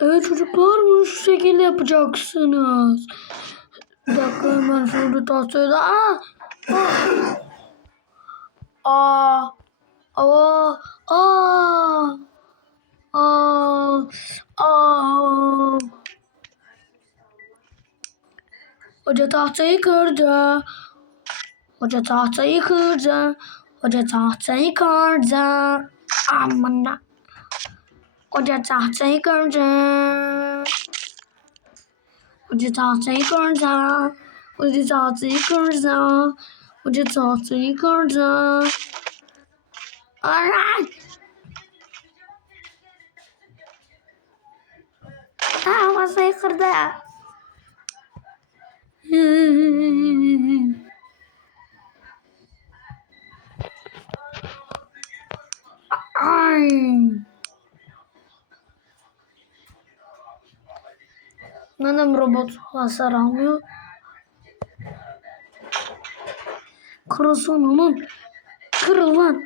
Evet çocuklar şu şekilde yapacaksınız. Bir dakika hemen şurada tahtaya da. Aa! Aa! Aa! Aa! Aa! Aa! Hoca tahtayı kırdı. Hoca tahtayı kırdı. Hoca tahtayı kırdı. Amına. Hoca tahtayı kırdı. Hoca tahtayı kırdı. Hoca tahtayı kırdı. Hoca tahtayı kırdı. Alright. Aa masayı kırdı. Neden robot hasar almıyor? Kırılsın onun. Kırıl lan.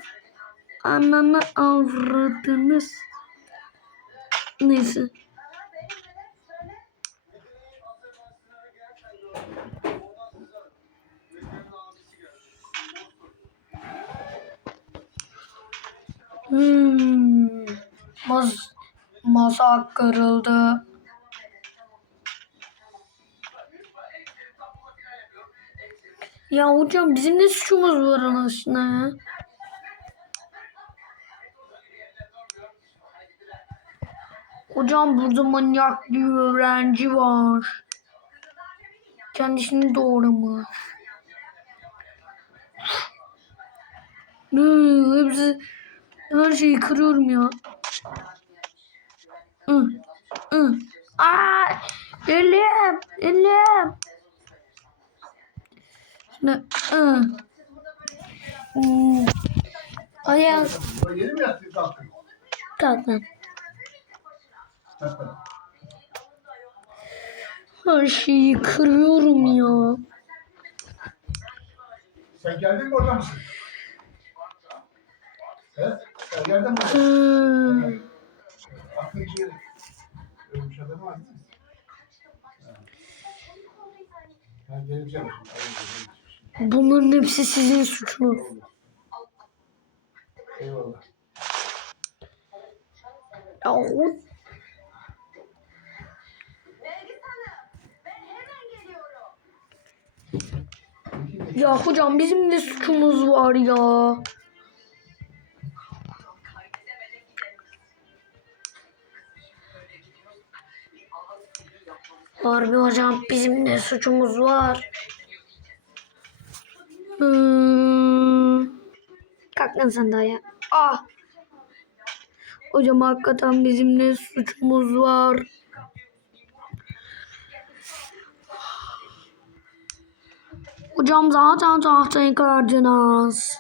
Ananı avradınız. Neyse. Hmm. Mas masa kırıldı. Ya hocam bizim ne suçumuz var anasını ya? Hocam burada manyak bir öğrenci var. Kendisini doğramış. Hepsi her şeyi kırıyorum ya. Hı, hı. Aa, elim, elim. Şimdi, hı. Hmm. Ayağı Yeni mi yattın kalktın? kalk lan. Her şeyi kırıyorum ya. Sen geldin mi orada mısın? He? Sen geldin mi? Hmm. Ölmüş adamı var. Ben geleceğim. Bunların hepsi sizin suçunuz. Eyvallah. Ya, o- ya hocam bizim de suçumuz var ya. Harbi hocam bizim de suçumuz var. Hmm. Kalk. Ah. Hocam hakikaten bizim ne suçumuz var. Hocam zaten tahtayı kırdınız.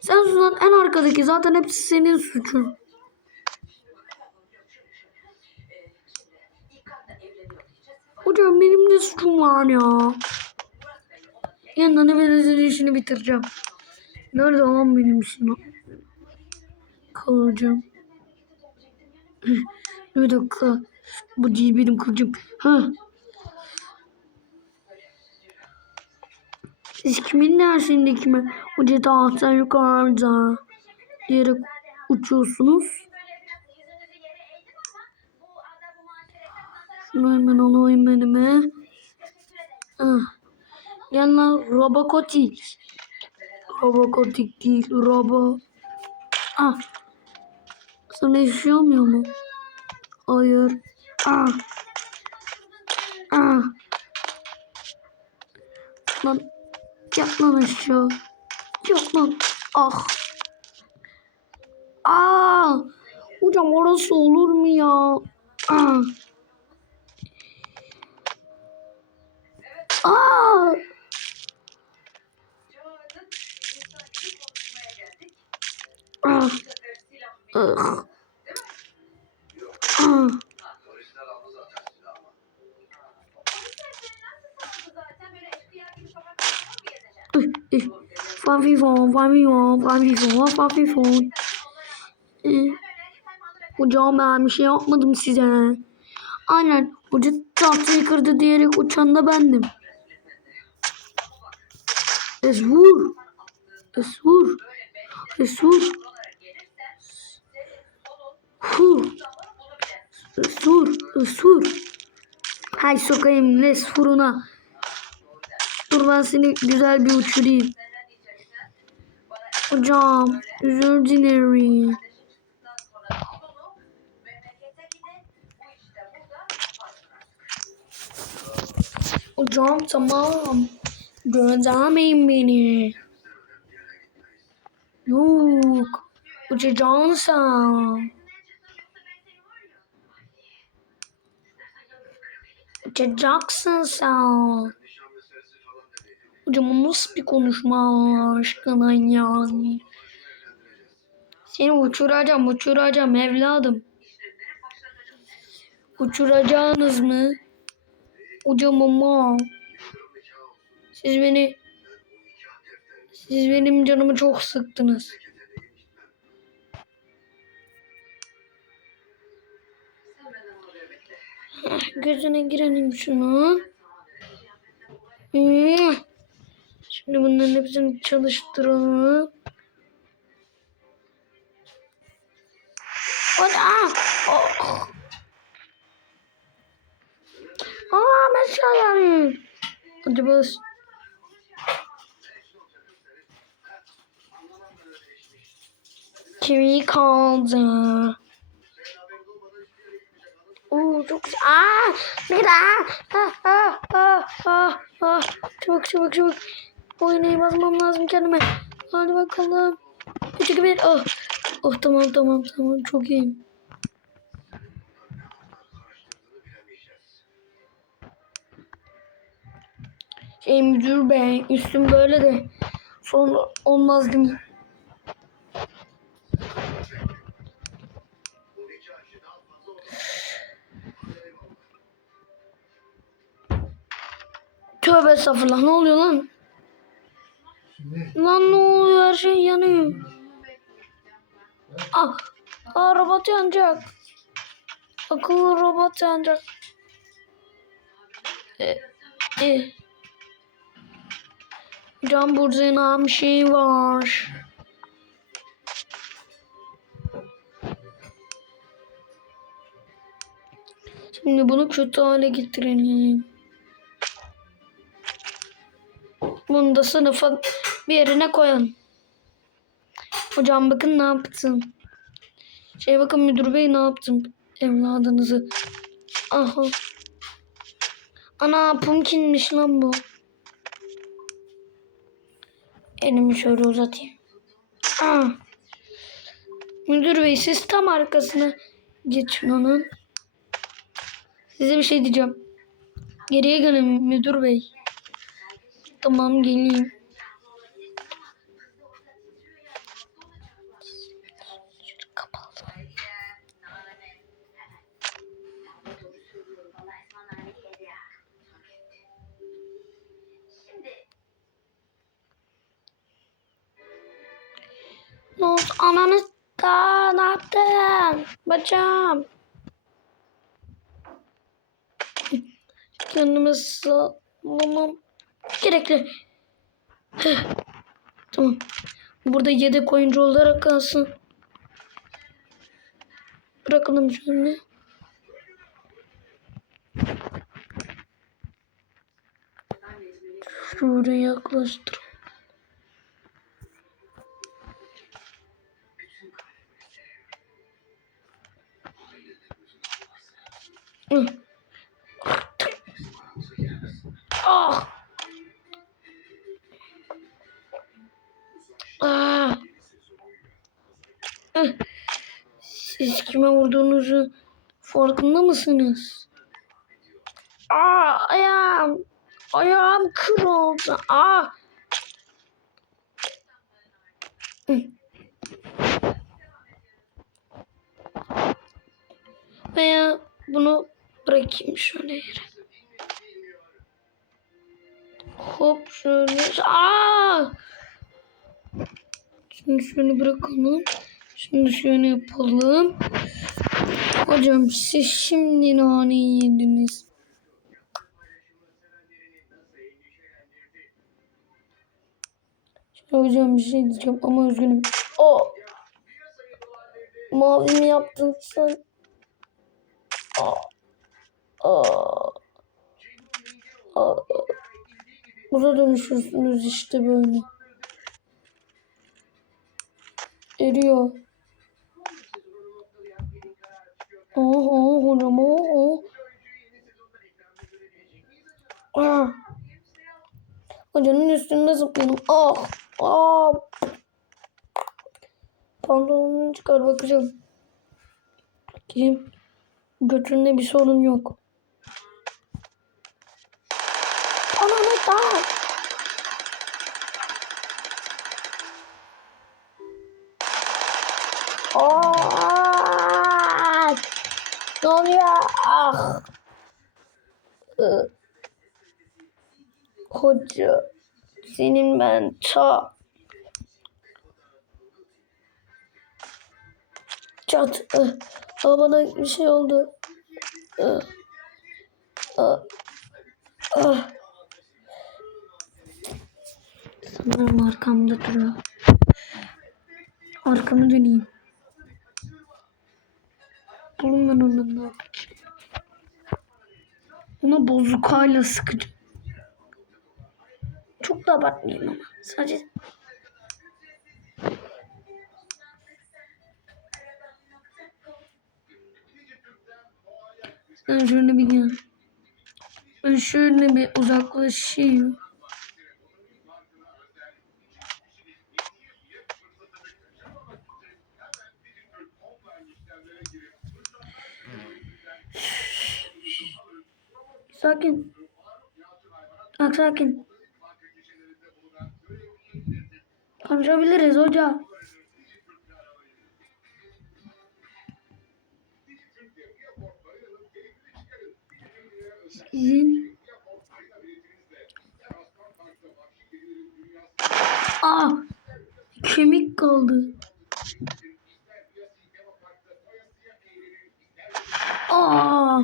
Sen susan en arkadaki zaten hepsi senin suçun. Hocam benim de suçum var ya. Yanından evinizin işini bitireceğim. Nerede lan benim işim? Kılıcım. Bir dakika. Bu değil benim kılıcım. Ha. Siz kimin dersindeki mi? Hoca tahta yukarıda. Diyerek uçuyorsunuz. Şunu hemen alayım benime. Ah. Lan Robokotik. Robokotik değil. Robo. Ah. Sana yaşayamıyor mu? Hayır. Ah. Ah. Lan. Yat lan aşağı. Yok lan. Ah. Ah. Hocam orası olur mu ya? Ah. Ah. Ah. Fanfifon, fanfifon, fanfifon, fanfifon. Ee, Hocam ben bir şey yapmadım size. Aynen. Hoca tahtayı kırdı diyerek uçan da bendim. Esvur. Esvur. Esvur. Esvur. Esvur. Hay sokayım Lesfur'una. Dur ben seni güzel bir uçurayım. Hocam özür dilerim. Hocam tamam. Göndermeyin beni. Yok. Uçacağım sen. Uçacaksın sen. Hocam nasıl bir konuşma aşkına yani. Seni uçuracağım uçuracağım evladım. Uçuracağınız mı? Hocam ama siz beni siz benim canımı çok sıktınız. Gözüne girelim şunu. Şimdi bunların hepsini çalıştıralım. Ana! Oh. Aa şayanım. Hadi bas. Kimi kaldı? Oo çok güzel. Aa! Ne kadar? Ah, ah, ah, ah, ah. Çabuk çabuk çabuk. Oynayı basmam lazım kendime. Hadi bakalım. 3 2 1. Oh. Oh tamam tamam tamam çok iyiyim. Şey müdür bey üstüm böyle de sonra olmaz değil mi? Tövbe estağfurullah ne oluyor lan? Lan ne oluyor her şey yanıyor. Ah, ah robot yanacak. Akıllı robot yanacak. E, e. Can burada yine bir şey var. Şimdi bunu kötü hale getirelim. Bunu da sınıfa bir yerine koyalım. Hocam bakın ne yaptım. Şey bakın müdür bey ne yaptım. Evladınızı. Aha. Ana pumpkinmiş lan bu. Elimi şöyle uzatayım. Aa. Müdür bey siz tam arkasına geçin onun. Size bir şey diyeceğim. Geriye gelin müdür bey. Tamam geleyim. Ne oldu? Ananı da ne yaptın? Bacağım. Kendime sağlamam gerekli. Tamam. Burada yedek oyuncu olarak kalsın. Bırakalım şöyle. Şöyle yaklaştır. Ah! Heh. Siz kime vurduğunuzu farkında mısınız? Aa, ayağım. Ayağım kırıldı. Aa. Veya bunu bırakayım şöyle yere. Hop şöyle. Aa! Şimdi şunu bırakalım. Şimdi şöyle yapalım. Hocam siz şimdi naneyi yediniz. Şimdi hocam bir şey diyeceğim ama üzgünüm. O mavi mi yaptın sen? Aa. Aa. Aa. Buza dönüşürsünüz işte böyle. Eriyor. Oho hocam oho. Ah. Hocanın üstünde zıplayalım. Ah. Ah. Pantolonunu çıkar bakacağım. Bakayım. Götünde bir sorun yok. Aa! Ne oluyor? Ah. Hoca. Senin ben ta. Çat. Aa, bana bir şey oldu. Ee, aa, ah. Sanırım arkamda duruyor. Arkamı döneyim. Bozukayla sıkacağım. Çok da abartmayayım ama. Sadece Sen şöyle bir gel. Ben şöyle bir uzaklaşayım. Sakin. Bak sakin. Konuşabiliriz hoca. Sizin Aa, kemik kaldı. Aa.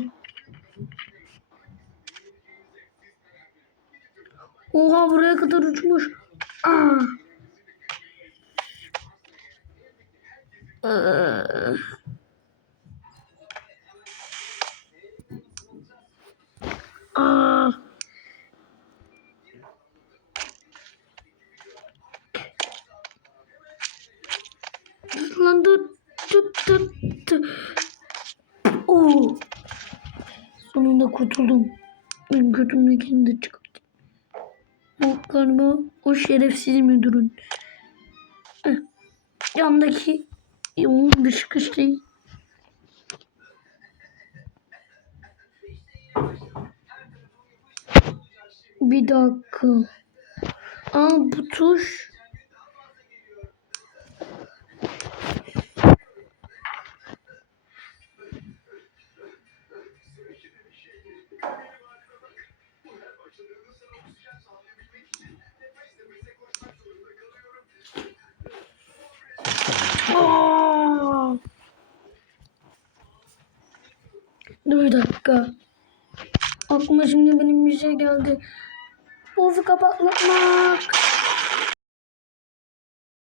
Oha buraya kadar uçmuş. Aa. Aa. Aa. Lan dur. Dur dur dur. Oo. Sonunda kurtuldum. Ben götümdekini de çıkarttım. Galiba o şerefsiz müdürün. Heh. Yandaki onun dışı kış değil. Bir dakika. Aa bu tuş. Aa! Dur bir dakika. Aklıma şimdi benim bir şey geldi. Bozu kapatmak.